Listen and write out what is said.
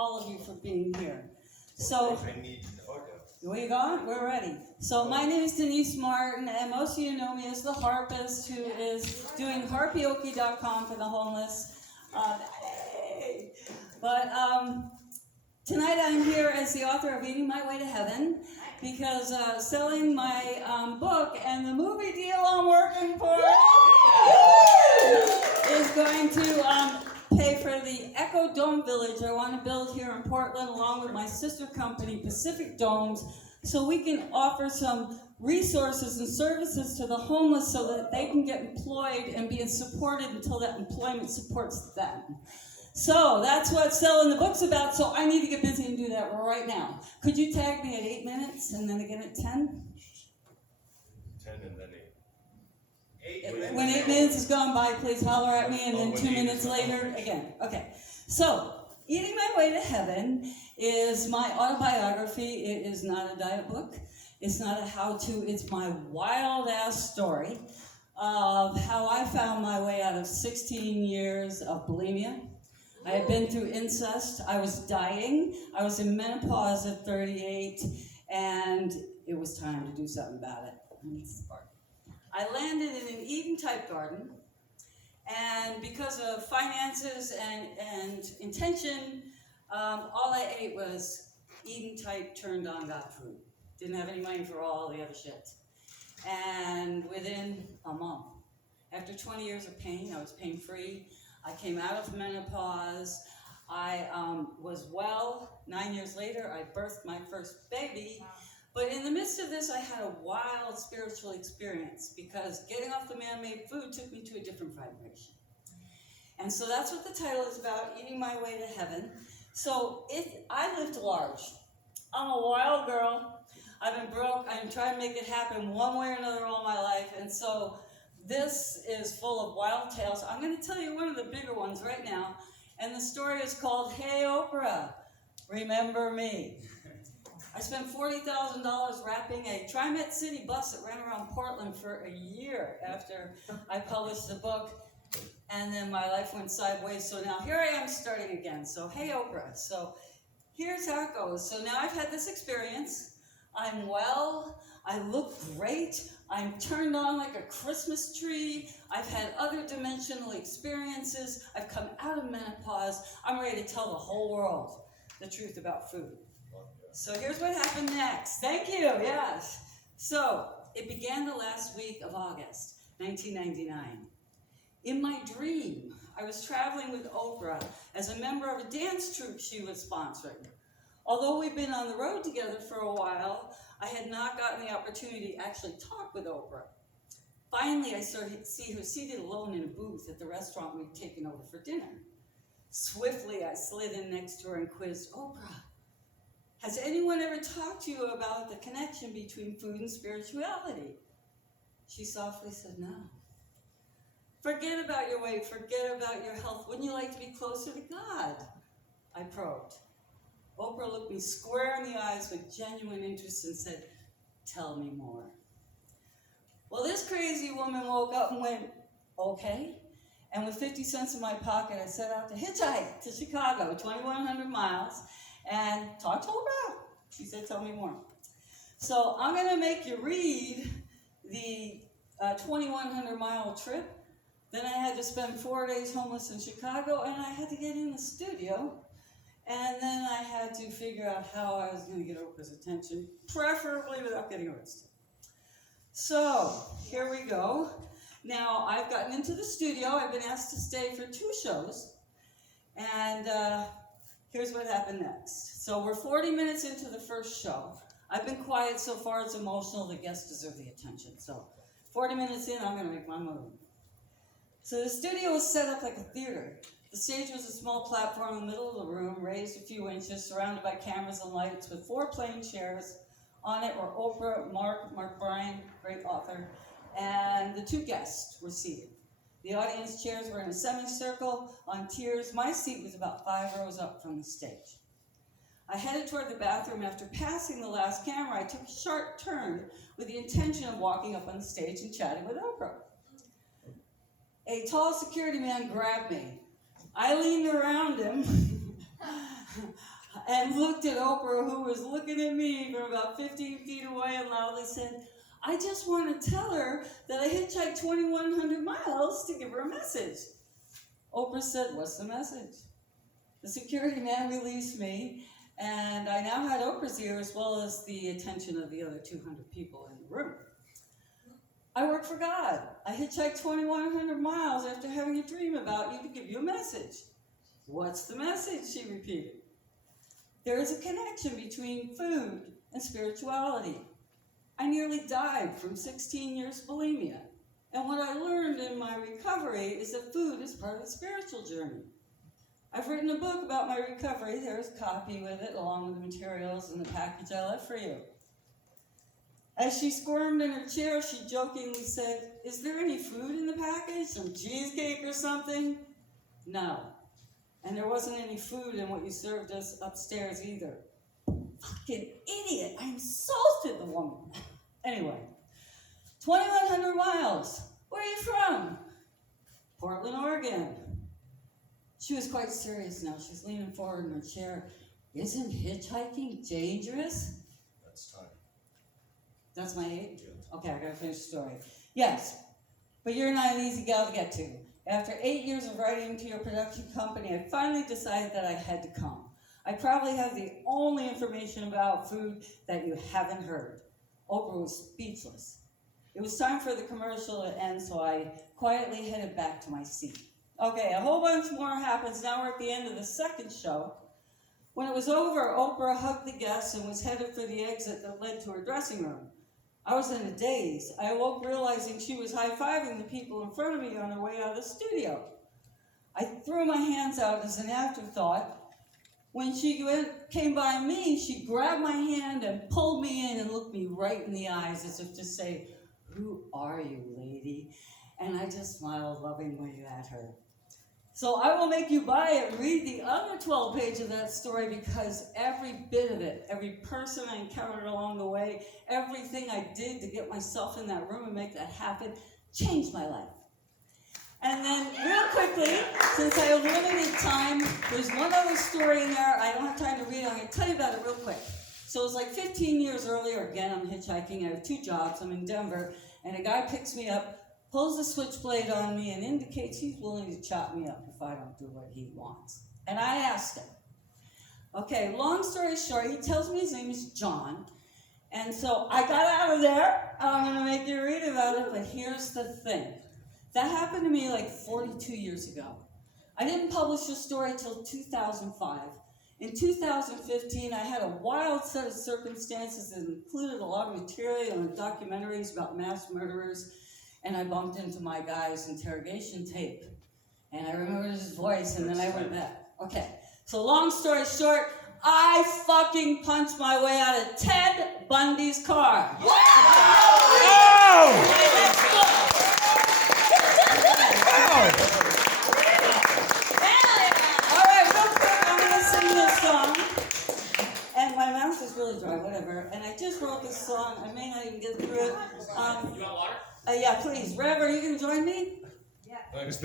all of you for being here. So, where you going? We're ready. So my name is Denise Martin, and most of you know me as the harpist who is doing harpyoki.com for the homeless. But tonight I'm here as the author of Eating My Way to Heaven, because selling my book and the movie deal I'm working for is going to pay for the Echo Dome Village I want to build here in Portland, along with my sister company, Pacific Domes, so we can offer some resources and services to the homeless so that they can get employed and be supported until that employment supports them. So that's what selling the book's about, so I need to get busy and do that right now. Could you tag me at 8 minutes and then again at 10? 10 and then 8. When 8 minutes is gone by, please holler at me, and then 2 minutes later, again. Okay. So, Eating My Way to Heaven is my autobiography. It is not a diet book. It's not a how-to. It's my wild-ass story of how I found my way out of 16 years of bulimia. I had been through incest. I was dying. I was in menopause at 38, and it was time to do something about it. I landed in an Eden-type garden, and because of finances and intention, all I ate was Eden-type turned-on God food. Didn't have any money for all the other shit. And within a month, after 20 years of pain, I was pain-free. I came out of menopause. I was well. 9 years later, I birthed my first baby. But in the midst of this, I had a wild spiritual experience, because getting off the man-made food took me to a different vibration. And so that's what the title is about, Eating My Way to Heaven. So I lived large. I'm a wild girl. I've been broke. I'm trying to make it happen one way or another all my life. And so this is full of wild tales. I'm going to tell you one of the bigger ones right now. And the story is called, Hey Oprah, Remember Me. I spent $40,000 wrapping a TriMet City bus that ran around Portland for a year after I published the book, and then my life went sideways. So now here I am starting again. So hey Oprah. So here's how it goes. So now I've had this experience. I'm well. I look great. I'm turned on like a Christmas tree. I've had other dimensional experiences. I've come out of menopause. I'm ready to tell the whole world the truth about food. So here's what happened next. Thank you, yes. So it began the last week of August, 1999. In my dream, I was traveling with Oprah as a member of a dance troupe she was sponsoring. Although we'd been on the road together for a while, I had not gotten the opportunity to actually talk with Oprah. Finally, I started to see her seated alone in a booth at the restaurant we'd taken over for dinner. Swiftly, I slid in next to her and quizzed, Oprah, has anyone ever talked to you about the connection between food and spirituality? She softly said, no. Forget about your weight, forget about your health. Wouldn't you like to be closer to God? I probed. Oprah looked me square in the eyes with genuine interest and said, tell me more. Well, this crazy woman woke up and went, okay. And with 50 cents in my pocket, I set out to hitchhike to Chicago, 2,100 miles, and talk to Oprah. She said, tell me more. So I'm going to make you read the 2,100-mile trip. Then I had to spend 4 days homeless in Chicago, and I had to get in the studio. And then I had to figure out how I was going to get Oprah's attention, preferably without getting arrested. So here we go. Now, I've gotten into the studio. I've been asked to stay for 2 shows. And here's what happened next. So we're 40 minutes into the first show. I've been quiet so far, it's emotional. The guests deserve the attention. So 40 minutes in, I'm going to make my move. So the studio was set up like a theater. The stage was a small platform in the middle of the room, raised a few inches, surrounded by cameras and lights, with 4 plain chairs. On it were Oprah, Mark Bryan, great author, and the 2 guests were seated. The audience chairs were in a semicircle on tiers. My seat was about 5 rows up from the stage. I headed toward the bathroom. After passing the last camera, I took a sharp turn with the intention of walking up on the stage and chatting with Oprah. A tall security man grabbed me. I leaned around him and looked at Oprah, who was looking at me from about 15 feet away, and loudly said, I just want to tell her that I hitchhiked 2,100 miles to give her a message. Oprah said, what's the message? The security man released me, and I now had Oprah's ear as well as the attention of the other 200 people in the room. I work for God. I hitchhiked 2,100 miles after having a dream about you to give you a message. What's the message? She repeated. There is a connection between food and spirituality. I nearly died from 16 years bulimia. And what I learned in my recovery is that food is part of the spiritual journey. I've written a book about my recovery. There's a copy with it, along with the materials and the package I left for you. As she squirmed in her chair, she jokingly said, is there any food in the package? Some cheesecake or something? No. And there wasn't any food in what you served us upstairs either. Fucking idiot. I insulted the woman. Anyway, 2,100 miles. Where are you from? Portland, Oregon. She was quite serious now. She's leaning forward in her chair. Isn't hitchhiking dangerous? That's time. That's my age? Yeah. Okay, I gotta finish the story. Yes, but you're not an easy gal to get to. After 8 years of writing to your production company, I finally decided that I had to come. I probably have the only information about food that you haven't heard. Oprah was speechless. It was time for the commercial to end, so I quietly headed back to my seat. Okay, a whole bunch more happens. Now we're at the end of the second show. When it was over, Oprah hugged the guests and was headed for the exit that led to her dressing room. I was in a daze. I awoke realizing she was high-fiving the people in front of me on their way out of the studio. I threw my hands out as an afterthought. When she came by me, she grabbed my hand and pulled me in and looked me right in the eyes as if to say, who are you, lady? And I just smiled lovingly at her. So I will make you buy it, read the other 12 pages of that story, because every bit of it, every person I encountered along the way, everything I did to get myself in that room and make that happen, changed my life. And then real quickly, since I have limited time, there's one other story in there. I don't have time to read it. I'm going to tell you about it real quick. So it was like 15 years earlier. Again, I'm hitchhiking. I have 2 jobs. I'm in Denver. And a guy picks me up, pulls a switchblade on me, and indicates he's willing to chop me up if I don't do what he wants. And I asked him. Okay, long story short, he tells me his name is John. And so I got out of there. I'm going to make you read about it, but here's the thing. That happened to me like 42 years ago. I didn't publish the story till 2005. In 2015, I had a wild set of circumstances that included a lot of material and documentaries about mass murderers, and I bumped into my guy's interrogation tape. And I remembered his voice, and then I went back. Okay, so long story short, I fucking punched my way out of Ted Bundy's car. Oh! And my mouth is really dry, whatever. And I just wrote this song. I may not even get through it. You want water? Yeah, please. Rev, are you going to join me? Thanks.